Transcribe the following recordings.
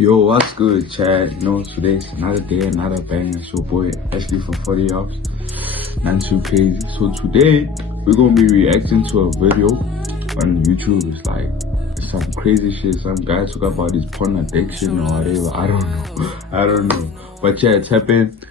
Yo, what's good, Chad? You know, today's another day, another bang. It's your boy, Ashley from 40 Ops. Not too crazy. So today, we're gonna be reacting to a video on YouTube. It's like some crazy shit. Some guy talk about his porn addiction or whatever. I don't know. I don't know. But yeah, it's happened.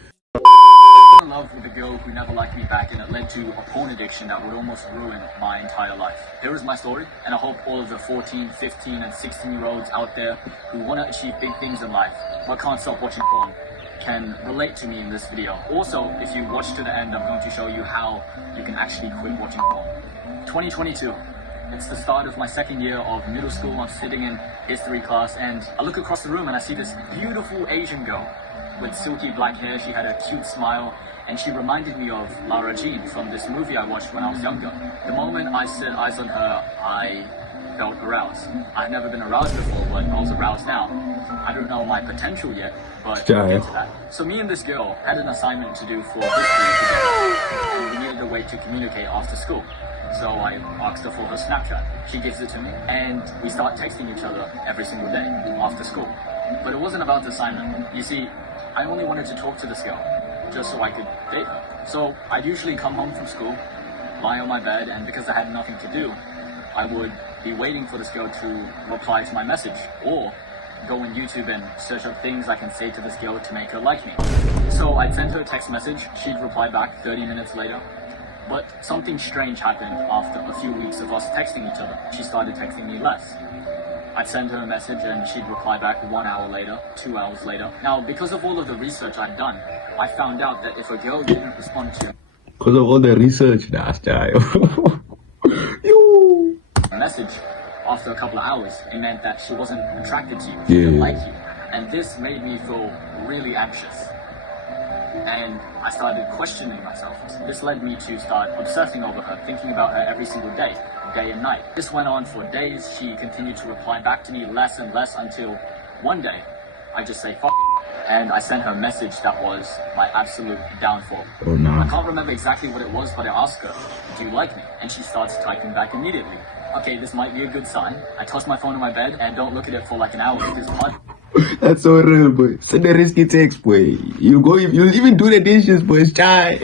In love with a girl who never liked me back, and it led to a porn addiction that would almost ruin my entire life. Here is my story, and I hope all of the 14, 15, and 16-year-olds out there who want to achieve big things in life but can't stop watching porn can relate to me in this video. Also, if you watch to the end, I'm going to show you how you can actually quit watching porn. 2022. It's the start of my second year of middle school. I'm sitting in history class, and I look across the room and I see this beautiful Asian girl with silky black hair. She had a cute smile, and she reminded me of Lara Jean from this movie I watched when I was younger. The moment I set eyes on her, I felt aroused. I've never been aroused before, but I was aroused now. I don't know my potential yet, but we'll get to that. So me and this girl had an assignment to do for history together, and we needed a way to communicate after school. So I asked her for her Snapchat. She gives it to me, and we start texting each other every single day after school. But it wasn't about the assignment. You see, I only wanted to talk to this girl just so I could date her. So I'd usually come home from school, lie on my bed, and because I had nothing to do, I would be waiting for this girl to reply to my message, or go on YouTube and search up things I can say to this girl to make her like me. So I'd send her a text message, she'd reply back 30 minutes later. But something strange happened after a few weeks of us texting each other. She started texting me less. I'd send her a message and she'd reply back 1 hour later, 2 hours later. Now, because of all of the research I'd done, I found out that if a girl didn't respond to Because of all the research, that's a message after a couple of hours, it meant that she wasn't attracted to you, she didn't like you. And this made me feel really anxious. And I started questioning myself. This led me to start obsessing over her, thinking about her every single day, day and night. This went on for days. She continued to reply back to me less and less until one day I just say fuck it. And I sent her a message that was my absolute downfall. Oh no. I can't remember exactly what it was, but I asked her, do you like me? And she starts typing back immediately. Okay, this might be a good sign. I toss my phone on my bed and don't look at it for like an hour because That's so real, boy. Send the risky text, boy. You'll even do the dishes, boy. It's shy.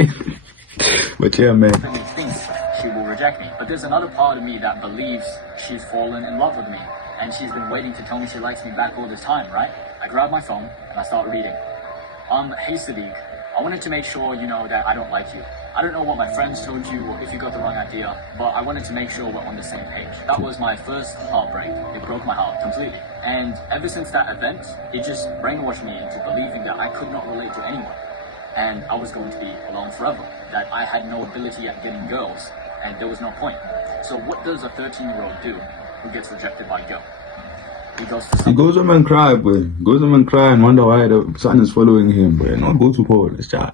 But yeah, man. thinks she will reject me. But there's another part of me that believes she's fallen in love with me, and she's been waiting to tell me she likes me back all this time, right? I grab my phone and I start reading. Hey Sadiq, I wanted to make sure you know that I don't like you. I don't know what my friends told you or if you got the wrong idea, but I wanted to make sure we're on the same page. That was my first heartbreak. It broke my heart completely. And ever since that event, it just brainwashed me into believing that I could not relate to anyone. And I was going to be alone forever. That I had no ability at getting girls, and there was no point. So what does a 13-year-old do who gets rejected by a girl? He goes home and cry, boy. Goes home and cry and wonder why the sun is following him, boy. Not go to porn, it's chat.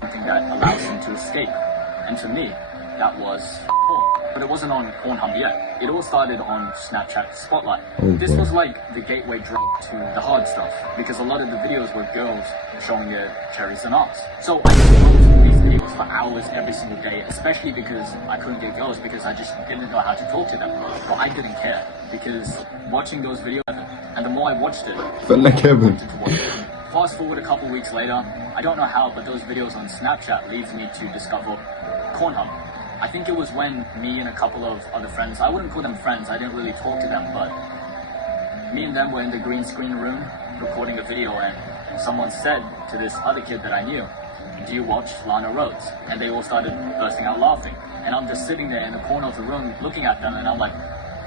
Something that allows him to escape. And to me, that was porn. But it wasn't on Pornhub yet. It all started on Snapchat Spotlight. This was like the gateway drug to the hard stuff, because a lot of the videos were girls showing their cherries and arms. So I scrolled these videos for hours every single day, especially because I couldn't get girls, because I just didn't know how to talk to them. But I didn't care, because watching those videos, and the more I watched it, felt like heaven. Fast forward a couple weeks later, I don't know how, but those videos on Snapchat leads me to discover Pornhub. I think it was when me and a couple of other friends, I wouldn't call them friends, I didn't really talk to them, but me and them were in the green screen room recording a video, and someone said to this other kid that I knew, do you watch Lana Rhoades? And they all started bursting out laughing. And I'm just sitting there in the corner of the room looking at them, and I'm like,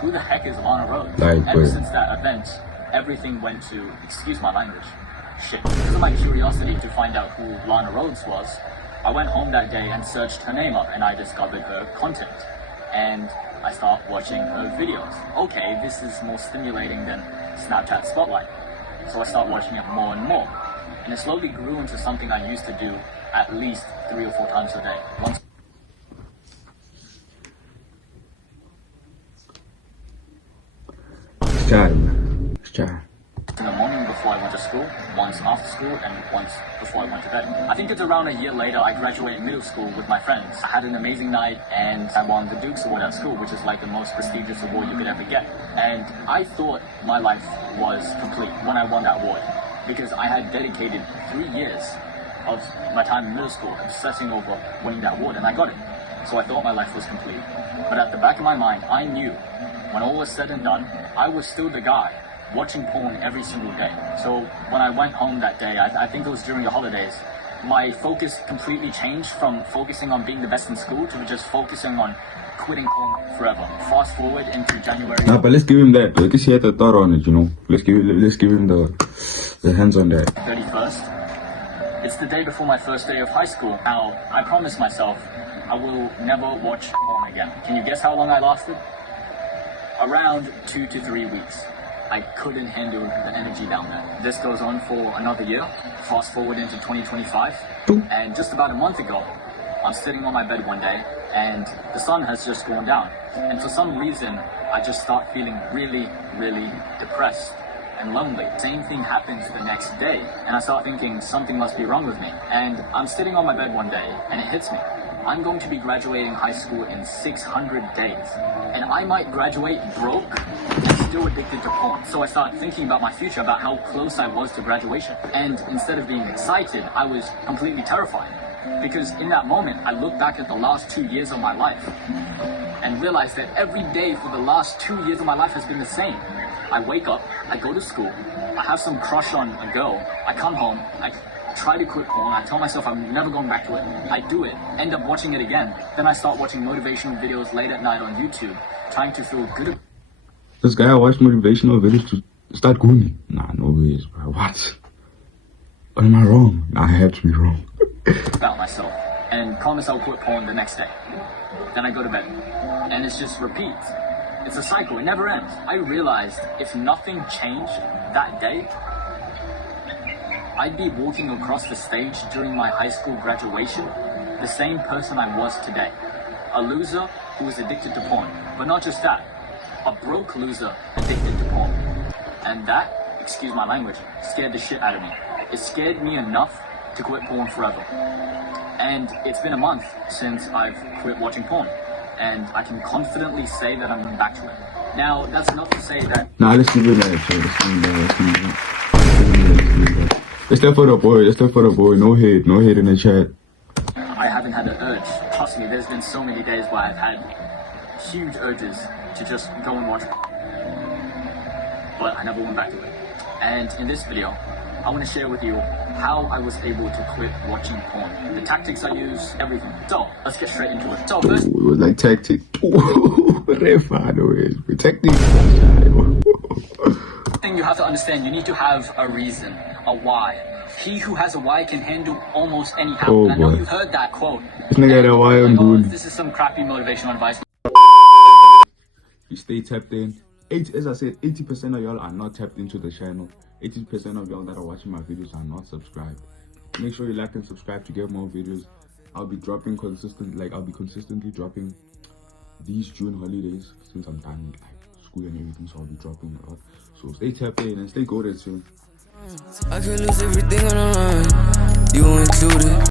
who the heck is Lana Rhoades? Ever since that event, everything went to, excuse my language, shit. Because of my curiosity to find out who Lana Rhoades was, I went home that day and searched her name up, and I discovered her content. And I started watching her videos. Okay, this is more stimulating than Snapchat Spotlight. So I started watching it more and more. And it slowly grew into something I used to do at least 3 or 4 times a day. Once It's chat. in the morning before I went to school, once after school, and once before I went to bed. I think it's around a year later I graduated middle school with my friends. I had an amazing night and I won the Duke's Award at school, which is like the most prestigious award you could ever get. And I thought my life was complete when I won that award, because I had dedicated 3 years of my time in middle school obsessing over winning that award, and I got it. So I thought my life was complete. But at the back of my mind, I knew when all was said and done, I was still the guy watching porn every single day. So when I went home that day, I think it was during the holidays, my focus completely changed from focusing on being the best in school to just focusing on quitting porn forever. Fast forward into January. Nah, but let's give him that. Let's he had the thought on it, you know. Let's give him the hands on that. 31st. It's the day before my first day of high school. Now, I promised myself I will never watch porn again. Can you guess how long I lasted? Around 2 to 3 weeks. I couldn't handle the energy down there. This goes on for another year. Fast forward into 2025. And just about a month ago, I'm sitting on my bed one day and the sun has just gone down. And for some reason, I just start feeling really, really depressed and lonely. Same thing happens the next day. And I start thinking something must be wrong with me. And I'm sitting on my bed one day and it hits me. I'm going to be graduating high school in 600 days. And I might graduate broke and still addicted to porn. So I started thinking about my future, about how close I was to graduation. And instead of being excited, I was completely terrified. Because in that moment, I looked back at the last 2 years of my life and realized that every day for the last 2 years of my life has been the same. I wake up, I go to school, I have some crush on a girl, I come home, I try to quit porn, I tell myself I'm never going back to it, I do it, end up watching it again, then I start watching motivational videos late at night on YouTube, trying to feel good. This guy watched motivational videos to start grooming. Nah, no ways, bro. What? Am I wrong? Nah, I have to be wrong. About myself and promise I'll quit porn the next day. Then I go to bed and it's just repeats. It's a cycle, it never ends. I realized if nothing changed that day, I'd be walking across the stage during my high school graduation the same person I was today. A loser who was addicted to porn. But not just that, a broke loser addicted to porn. And that, excuse my language, scared the shit out of me. It scared me enough to quit porn forever. And it's been a month since I've quit watching porn. And I can confidently say that I'm going back to it. Now, that's not to say that... Nah, let's leave it there, let's leave it. Let's step for the boy, let's step for the boy. No hate in the chat. I haven't had an urge. Trust me, there's been so many days where I've had huge urges to just go and watch porn. But I never went back to it. And in this video, I want to share with you how I was able to quit watching porn. The tactics I use, everything. So, let's get straight into it. So first... It was like tactic. Tactic. thing you have to understand, you need to have a reason, a why. He who has a why can handle almost any habit. Oh, I know boy. you've heard that quote. This nigga had a why on good. This is some crappy motivational advice. You stay tapped in. As I said, 80% of y'all are not tapped into the channel. 80% of y'all that are watching my videos are not subscribed. Make sure you like and subscribe to get more videos. I'll be dropping consistently dropping these June holidays since I'm done like school and everything, so I'll be dropping a lot. So stay tapped in and stay goated too. I could lose everything on the run, you included.